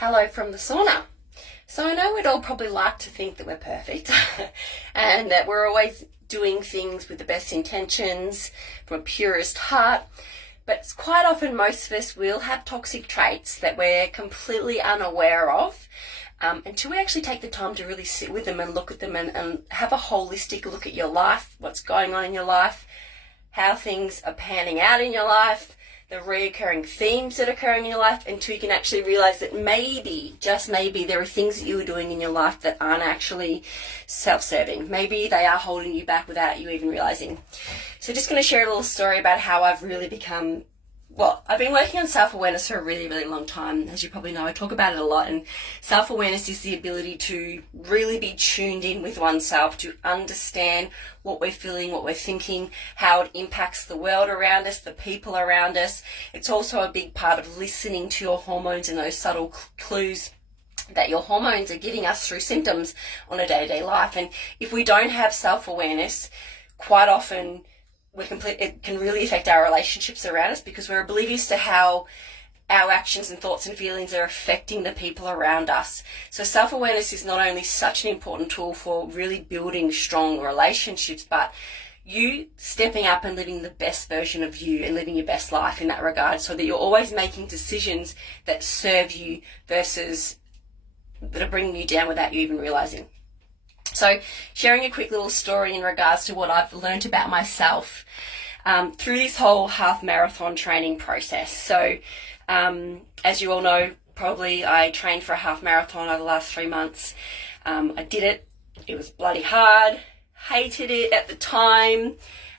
Hello from the sauna. So I know we'd all probably like to think that we're perfect and that we're always doing things with the best intentions from a purest heart, but quite often most of us will have toxic traits that we're completely unaware of until we actually take the time to really sit with them and look at them and have a holistic look at your life, what's going on in your life, how things are panning out in your life, the reoccurring themes that are occurring in your life, until you can actually realize that maybe, just maybe, there are things that you are doing in your life that aren't actually self-serving. Maybe they are holding you back without you even realizing. So just going to share a little story about how I've really become, I've been working on self-awareness for a really, really long time. As you probably know, I talk about it a lot. And self-awareness is the ability to really be tuned in with oneself, to understand what we're feeling, what we're thinking, how it impacts the world around us, the people around us. It's also a big part of listening to your hormones and those subtle clues that your hormones are giving us through symptoms on a day-to-day life. And if we don't have self-awareness, quite often it can really affect our relationships around us because we're oblivious to how our actions and thoughts and feelings are affecting the people around us. So self-awareness is not only such an important tool for really building strong relationships, but you stepping up and living the best version of you and living your best life in that regard, so that you're always making decisions that serve you versus that are bringing you down without you even realizing. So sharing a quick little story in regards to what I've learned about myself through this whole half marathon training process. So as you all know, probably I trained for a half marathon over the last 3 months. I did it. It was bloody hard. Hated it at the time.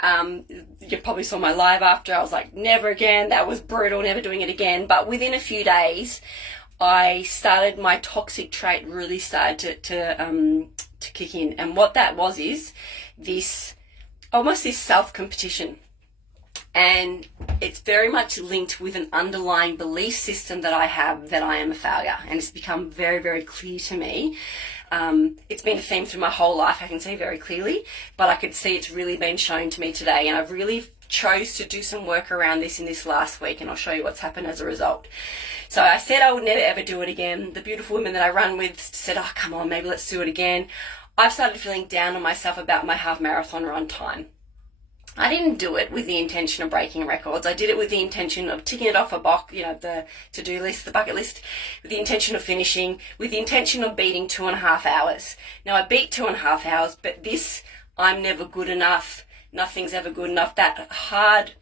You probably saw my live after. I was like, never again. That was brutal. Never doing it again. But within a few days, my toxic trait really started to kick in. And what that was is this self-competition. And it's very much linked with an underlying belief system that I have that I am a failure. And it's become very, very clear to me. It's been a theme through my whole life, I can see very clearly, but I could see it's really been shown to me today. And I've really chose to do some work around this in this last week, and I'll show you what's happened as a result. So I said I would never ever do it again. The beautiful women that I run with said, oh, come on, maybe let's do it again. I've started feeling down on myself about my half marathon run time. I didn't do it with the intention of breaking records. I did it with the intention of ticking it off a box, the to-do list, the bucket list, with the intention of finishing, with the intention of beating 2.5 hours. Now, I beat 2.5 hours, but this, I'm never good enough, nothing's ever good enough, that hard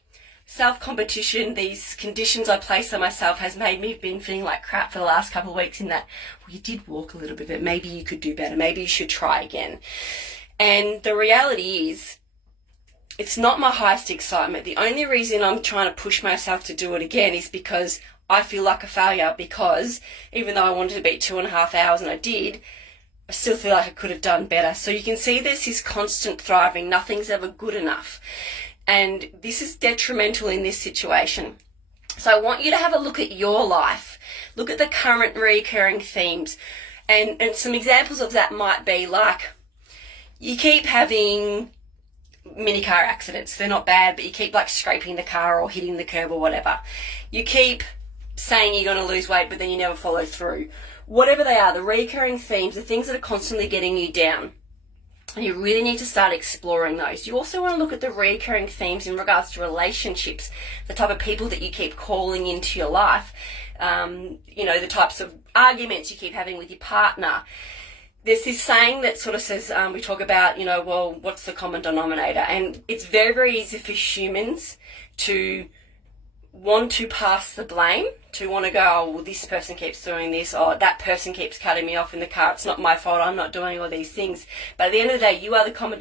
self-competition, these conditions I place on myself has made me been feeling like crap for the last couple of weeks in that, well, you did walk a little bit, but maybe you could do better. Maybe you should try again. And the reality is, it's not my highest excitement. The only reason I'm trying to push myself to do it again is because I feel like a failure, because even though I wanted to beat 2.5 hours and I did, I still feel like I could have done better. So you can see there's this constant thriving. Nothing's ever good enough. And this is detrimental in this situation. So I want you to have a look at your life. Look at the current recurring themes. And some examples of that might be like, you keep having mini car accidents. They're not bad, but you keep like scraping the car or hitting the curb or whatever. You keep saying you're going to lose weight, but then you never follow through. Whatever they are, the recurring themes, the things that are constantly getting you down. And you really need to start exploring those. You also want to look at the recurring themes in regards to relationships, the type of people that you keep calling into your life, the types of arguments you keep having with your partner. There's this saying that sort of says, we talk about, what's the common denominator? And it's very, very easy for humans to want to pass the blame, to want to go, oh, well, this person keeps doing this, or that person keeps cutting me off in the car, it's not my fault, I'm not doing all these things. But at the end of the day, you are the common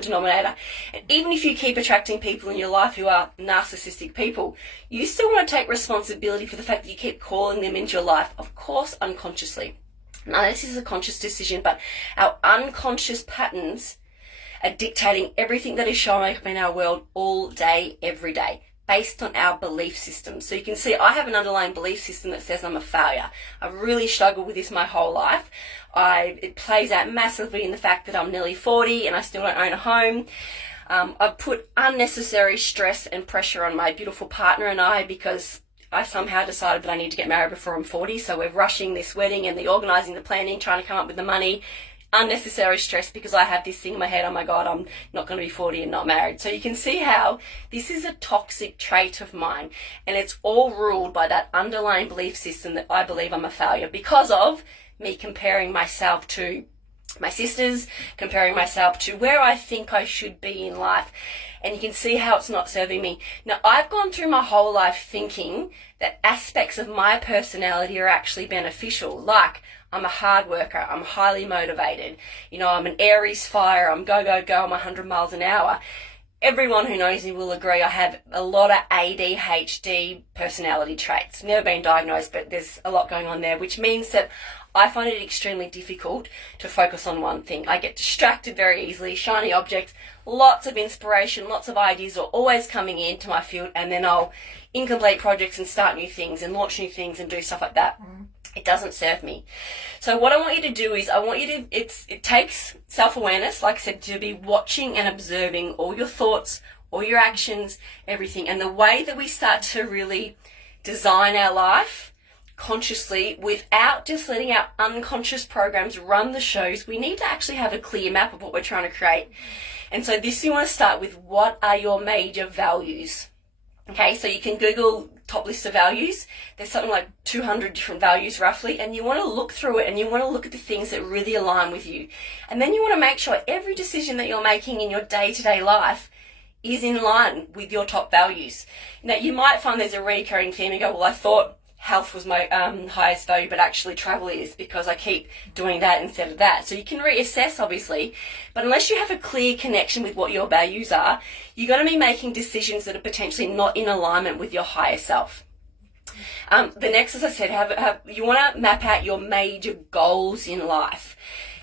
denominator. And even if you keep attracting people in your life who are narcissistic people, you still want to take responsibility for the fact that you keep calling them into your life, of course, unconsciously. Now, this is a conscious decision, but our unconscious patterns are dictating everything that is showing up in our world all day, every day, based on our belief system. So you can see I have an underlying belief system that says I'm a failure. I've really struggled with this my whole life. It plays out massively in the fact that I'm nearly 40 and I still don't own a home. I've put unnecessary stress and pressure on my beautiful partner and I because I somehow decided that I need to get married before I'm 40. So we're rushing this wedding and the organising, the planning, trying to come up with the money. Unnecessary stress because I have this thing in my head, oh my God, I'm not going to be 40 and not married. So you can see how this is a toxic trait of mine, and it's all ruled by that underlying belief system that I believe I'm a failure because of me comparing myself to my sisters, comparing myself to where I think I should be in life. And you can see how it's not serving me. Now, I've gone through my whole life thinking that aspects of my personality are actually beneficial, like I'm a hard worker, I'm highly motivated, I'm an Aries fire, I'm go, go, go, I'm 100 miles an hour. Everyone who knows me will agree I have a lot of ADHD personality traits. Never been diagnosed, but there's a lot going on there, which means that I find it extremely difficult to focus on one thing. I get distracted very easily, shiny objects, lots of inspiration, lots of ideas are always coming into my field, and then I'll incomplete projects and start new things and launch new things and do stuff like that. It doesn't serve me. So what I want you to do is it takes self-awareness, like I said, to be watching and observing all your thoughts, all your actions, everything. And the way that we start to really design our life consciously without just letting our unconscious programs run the shows, we need to actually have a clear map of what we're trying to create. And so this, you want to start with, what are your major values? Okay, so you can Google top list of values. There's something like 200 different values roughly, and you want to look through it and you want to look at the things that really align with you. And then you want to make sure every decision that you're making in your day-to-day life is in line with your top values. Now, you might find there's a recurring theme. You go, well, I thought health was my highest value, but actually travel is, because I keep doing that instead of that. So you can reassess, obviously, but unless you have a clear connection with what your values are, you're going to be making decisions that are potentially not in alignment with your higher self. The next, as I said, you want to map out your major goals in life.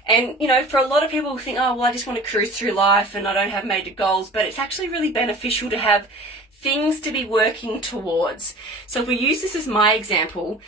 And, for a lot of people who think, oh, well, I just want to cruise through life and I don't have major goals, but it's actually really beneficial to have things to be working towards. So if we use this as my example,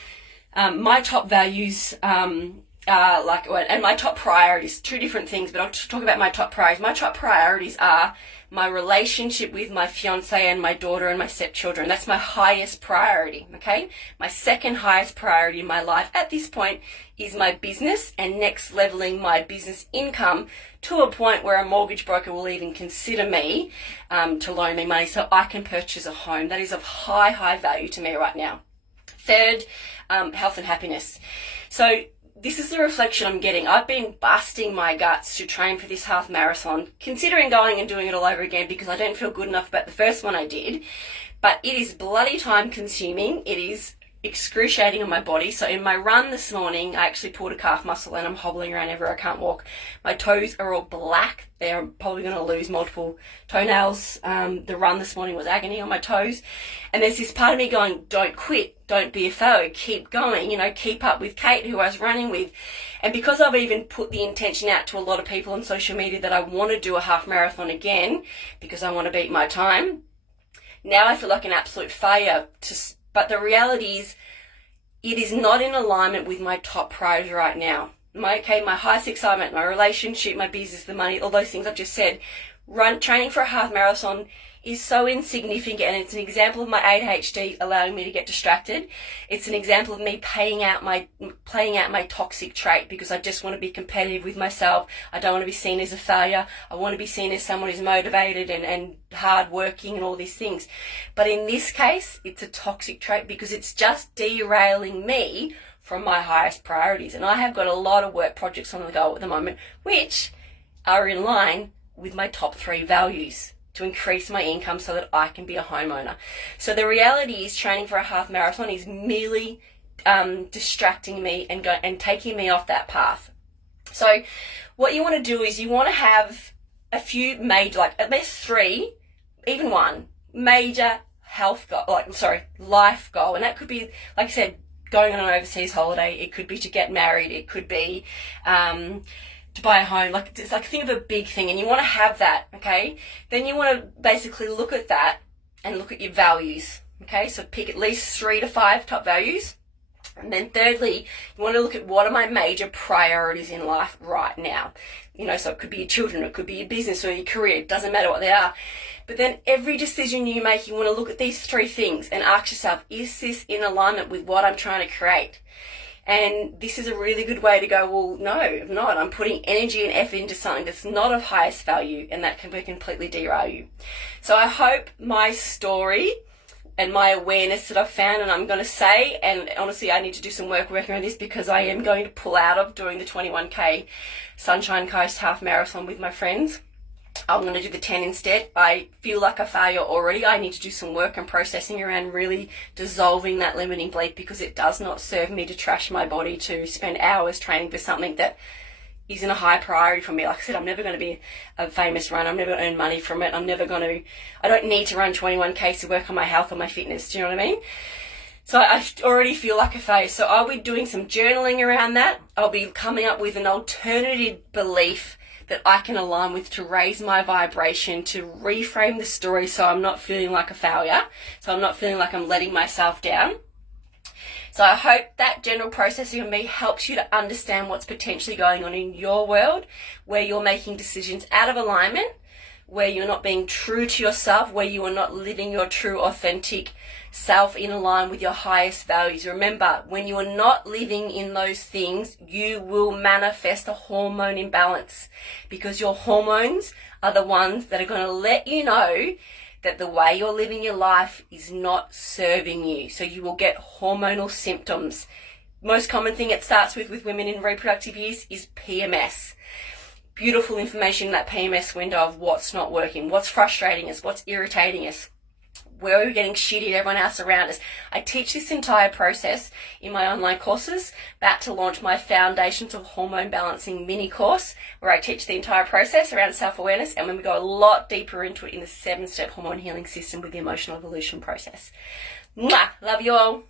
my top values and my top priorities, two different things, but I'll talk about my top priorities. My top priorities are my relationship with my fiance and my daughter and my stepchildren. That's my highest priority, okay? My second highest priority in my life at this point is my business and next leveling my business income to a point where a mortgage broker will even consider me to loan me money so I can purchase a home. That is of high value to me right now. Third, health and happiness. So this is the reflection I'm getting. I've been busting my guts to train for this half marathon, considering going and doing it all over again because I don't feel good enough about the first one I did. But it is bloody time consuming. It is excruciating on my body. So in my run this morning, I actually pulled a calf muscle and I'm hobbling around everywhere. I can't walk. My toes are all black. They're probably going to lose multiple toenails. The run this morning was agony on my toes. And there's this part of me going, don't quit. Don't be a failure. Keep going. Keep up with Kate, who I was running with. And because I've even put the intention out to a lot of people on social media that I want to do a half marathon again because I want to beat my time, now I feel like an absolute failure. But the reality is, it is not in alignment with my top priority right now. My highest excitement, my relationship, my business, the money, all those things I've just said. Training for a half marathon is so insignificant, and it's an example of my ADHD allowing me to get distracted. It's an example of me playing out my toxic trait because I just want to be competitive with myself. I don't want to be seen as a failure. I want to be seen as someone who's motivated and hardworking and all these things. But in this case, it's a toxic trait because it's just derailing me from my highest priorities. And I have got a lot of work projects on the go at the moment, which are in line with my top 3 values to increase my income so that I can be a homeowner. So the reality is, training for a half marathon is merely distracting me and taking me off that path. So what you want to do is you want to have a few major, like at least 3, even 1 major life goal. And that could be, like I said, going on an overseas holiday. It could be to get married. It could be to buy a home. Think of a big thing, and you want to have that, okay? Then you want to basically look at that and look at your values, okay? So pick at least 3 to 5 top values, And then thirdly, you want to look at what are my major priorities in life right now. So it could be your children, it could be your business or your career, it doesn't matter what they are. But then every decision you make, you want to look at these three things and ask yourself, is this in alignment with what I'm trying to create? And this is a really good way to go, well, no, I'm not. I'm putting energy and effort into something that's not of highest value, and that can completely derail you. So I hope my story and my awareness that I've found, and I'm going to say, and honestly, I need to do some working on this because I am going to pull out of doing the 21K Sunshine Coast half marathon with my friends. I'm going to do the 10 instead. I feel like a failure already. I need to do some work and processing around really dissolving that limiting belief, because it does not serve me to trash my body to spend hours training for something that isn't a high priority for me. Like I said, I'm never going to be a famous runner. I'm never going to earn money from it. I don't need to run 21K to work on my health or my fitness. Do you know what I mean? So I already feel like a failure. So I'll be doing some journaling around that. I'll be coming up with an alternative belief that I can align with to raise my vibration, to reframe the story so I'm not feeling like a failure, so I'm not feeling like I'm letting myself down. So I hope that general processing of me helps you to understand what's potentially going on in your world, where you're making decisions out of alignment, where you're not being true to yourself, where you are not living your true authentic self in line with your highest values. Remember, when you are not living in those things, you will manifest a hormone imbalance, because your hormones are the ones that are going to let you know that the way you're living your life is not serving you. So you will get hormonal symptoms. Most common thing it starts with women in reproductive years is PMS. Beautiful information in that PMS window of what's not working, what's frustrating us, what's irritating us, where we're getting shitty at everyone else around us. I teach this entire process in my online courses. About to launch my Foundations of Hormone Balancing Mini-Course, where I teach the entire process around self-awareness, and when we go a lot deeper into it in the 7-step hormone healing system with the emotional evolution process. Mwah! Love you all.